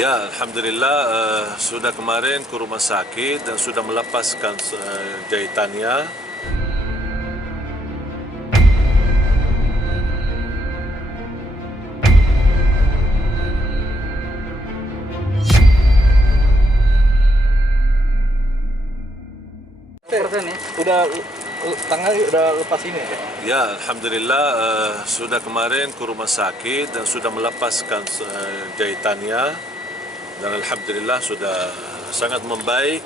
Ya, Alhamdulillah sudah kemarin ke rumah sakit dan sudah melepaskan jahitannya. Udah tangan udah lepas ini ya? Ya, Alhamdulillah sudah kemarin ke rumah sakit dan sudah melepaskan jahitannya. Dan Alhamdulillah sudah sangat membaik,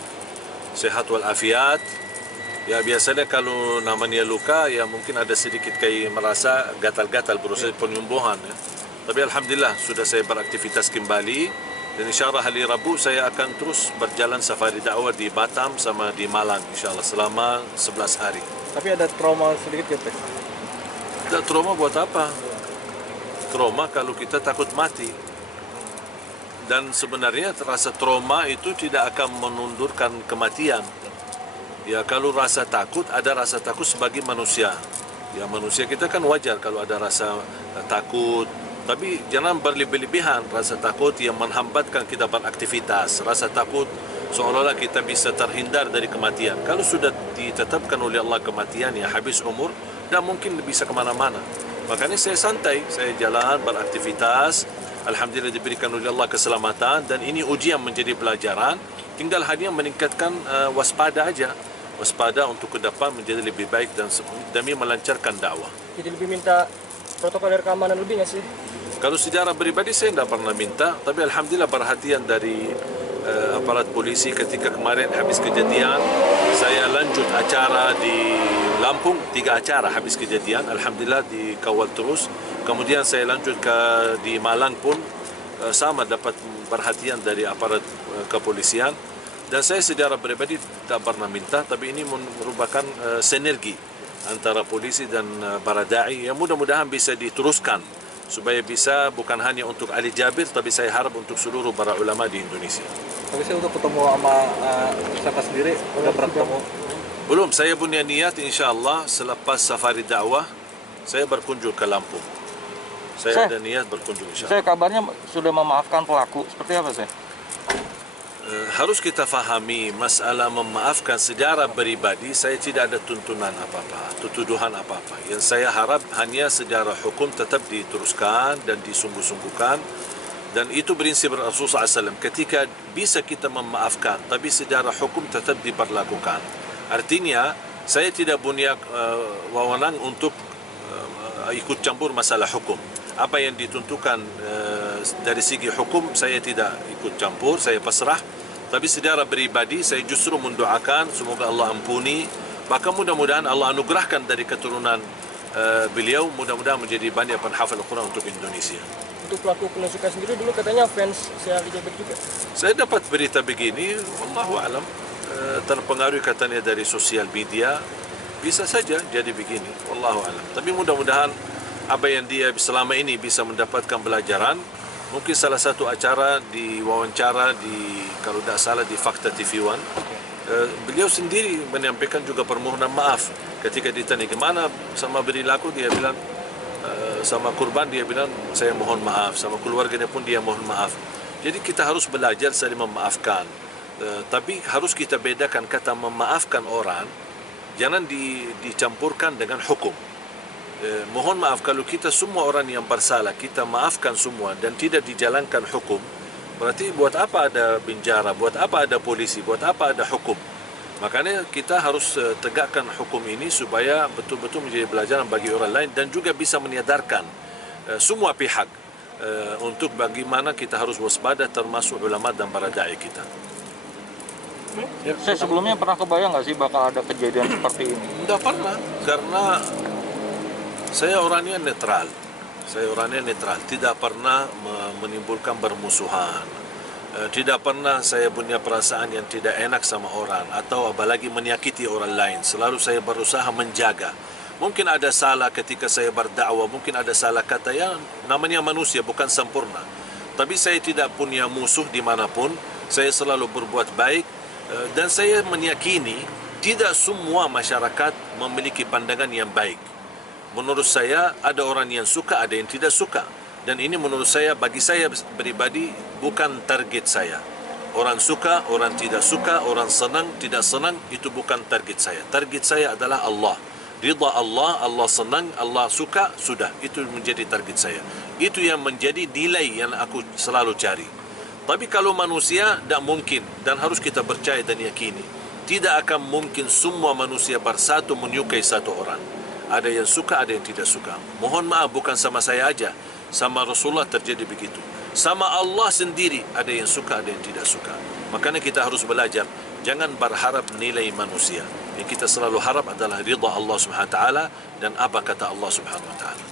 sehat walafiat. Ya, biasanya kalau namanya luka, ya mungkin ada sedikit kayak merasa gatal-gatal proses penyembuhan. Ya. Tapi Alhamdulillah sudah saya beraktivitas kembali. Dan insyaAllah hari Rabu saya akan terus berjalan safari dakwah di Batam sama di Malang insyaAllah selama 11 hari. Tapi ada trauma sedikit ya, Teh? Tidak trauma buat apa? Trauma kalau kita takut mati. Dan sebenarnya rasa trauma itu tidak akan menundurkan kematian. Ya, kalau rasa takut, ada rasa takut sebagai manusia. Ya, manusia kita kan wajar kalau ada rasa takut. Tapi jangan berlebih-lebihan rasa takut yang menghambatkan kita beraktivitas. Rasa takut seolah-olah kita bisa terhindar dari kematian. Kalau sudah ditetapkan oleh Allah kematian, ya habis umur, dan mungkin bisa kemana-mana. Makanya saya santai, saya jalan beraktivitas. Alhamdulillah diberikan oleh Allah keselamatan dan ini ujian menjadi pelajaran. Tinggal hanya meningkatkan waspada aja. Waspada untuk ke depan menjadi lebih baik dan demi melancarkan dakwah. Jadi lebih minta protokol keamanan lebih nggak sih? Kalau secara pribadi saya tidak pernah minta, tapi Alhamdulillah perhatian dari aparat polisi ketika kemarin habis kejadian. Saya lanjut acara di Lampung, 3 acara habis kejadian, Alhamdulillah dikawal terus. Kemudian saya lanjut di Malang pun sama dapat perhatian dari aparat kepolisian. Dan saya secara pribadi tak pernah minta, tapi ini merupakan sinergi antara polisi dan para da'i yang mudah-mudahan bisa diteruskan supaya bisa bukan hanya untuk Ali Jabir, tapi saya harap untuk seluruh para ulama di Indonesia. Tapi saya udah ketemu sama siapa sendiri, udah pernah ketemu? Belum, saya punya niat insyaAllah selepas safari dakwah saya berkunjung ke Lampung. Saya ada niat berkunjung insyaAllah. Saya kabarnya sudah memaafkan pelaku, seperti apa saya? Harus kita fahami masalah memaafkan secara pribadi, saya tidak ada tuntunan apa-apa, tuduhan apa-apa. Yang saya harap hanya secara hukum tetap diteruskan dan disungguh-sungguhkan. Dan itu prinsip Rasulullah SAW. Ketika bisa kita memaafkan, tapi secara hukum tetap diperlakukan. Artinya, saya tidak punya wewenang untuk ikut campur masalah hukum. Apa yang ditentukan dari segi hukum saya tidak ikut campur, saya pasrah. Tapi secara pribadi saya justru mendoakan semoga Allah ampuni, maka mudah-mudahan Allah anugerahkan dari keturunan beliau, mudah-mudahan menjadi banyak penghafal Al-Quran untuk Indonesia. Untuk pelaku penusukan sendiri dulu katanya fans Ali Jabir juga. Saya dapat berita begini, wallahu alam, terpengaruh katanya dari sosial media, bisa saja jadi begini, wallahu alam. Tapi mudah-mudahan apa yang dia selama ini bisa mendapatkan pelajaran. Mungkin salah satu acara di wawancara kalau tidak salah di Fakta TV One, beliau sendiri menyampaikan juga permohonan maaf ketika ditanya gimana sama perilaku, dia bilang sama kurban, dia bilang saya mohon maaf, sama keluarganya pun dia mohon maaf. Jadi kita harus belajar saling memaafkan, tapi harus kita bedakan kata memaafkan orang, jangan dicampurkan dengan hukum. Mohon maaf kalau kita semua orang yang bersalah kita maafkan semua dan tidak dijalankan hukum, berarti buat apa ada penjara, buat apa ada polisi, buat apa ada hukum. Makanya kita harus tegakkan hukum ini supaya betul-betul menjadi pelajaran bagi orang lain dan juga bisa menyadarkan semua pihak untuk bagaimana kita harus waspada termasuk ulama dan para da'i kita. Saya sebelumnya pernah kebayang nggak sih bakal ada kejadian seperti ini? Tidak pernah, karena saya orangnya netral. Saya orangnya netral, tidak pernah menimbulkan bermusuhan. Tidak pernah saya punya perasaan yang tidak enak sama orang atau apalagi menyakiti orang lain. Selalu saya berusaha menjaga. Mungkin ada salah ketika saya berdakwah, mungkin ada salah kata, yang namanya manusia bukan sempurna. Tapi saya tidak punya musuh dimanapun. Saya selalu berbuat baik dan saya meyakini tidak semua masyarakat memiliki pandangan yang baik. Menurut saya ada orang yang suka, ada yang tidak suka. Dan ini menurut saya, bagi saya pribadi bukan target saya. Orang suka, orang tidak suka, orang senang, tidak senang, itu bukan target saya. Target saya adalah Allah. Ridha Allah, Allah senang, Allah suka, sudah. Itu menjadi target saya. Itu yang menjadi nilai yang aku selalu cari. Tapi kalau manusia, tidak mungkin. Dan harus kita percaya dan yakini. Tidak akan mungkin semua manusia bersatu menyukai satu orang. Ada yang suka, ada yang tidak suka. Mohon maaf, bukan sama saya aja. Sama Rasulullah terjadi begitu. Sama Allah sendiri, ada yang suka, ada yang tidak suka. Makanya kita harus belajar, jangan berharap nilai manusia. Yang kita selalu harap adalah ridha Allah Subhanahu wa taala dan apa kata Allah Subhanahu wa taala.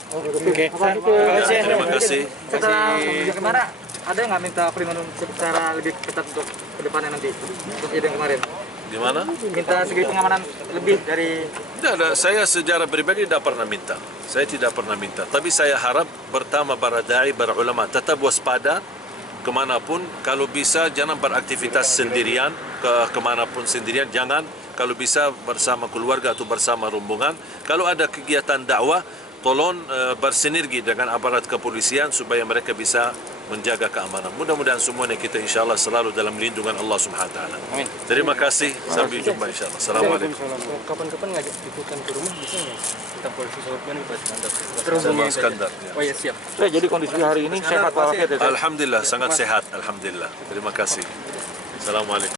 Oke. Terima kasih. Setelah kemarin ada nggak minta perlindungan secara lebih ketat untuk kedepannya nanti untuk kejadian kemarin? Di mana? Minta segi pengamanan lebih dari Tidak ada. Saya secara pribadi tidak pernah minta. Saya tidak pernah minta. Tapi saya harap pertama para dai, para ulama tetap waspada kemanapun. Kalau bisa jangan beraktivitas sendirian, kemanapun sendirian. Jangan. Kalau bisa bersama keluarga atau bersama rombongan. Kalau ada kegiatan dakwah, tolong bersinergi dengan aparat kepolisian supaya mereka bisa menjaga keamanan. Mudah-mudahan semuanya kita insyaAllah selalu dalam lindungan Allah Subhanahu wa taala. Terima kasih. Sampai jumpa insyaAllah. Assalamualaikum. Kapan-kapan ngajak liputan ke rumah bisa nggak? Kita polisi Sorban Pak Iskandar. Sama Iskandar. Oh ya siap. jadi kondisi hari ini sehat walafiat ya? Alhamdulillah sangat sehat. Alhamdulillah. Terima kasih. Assalamualaikum.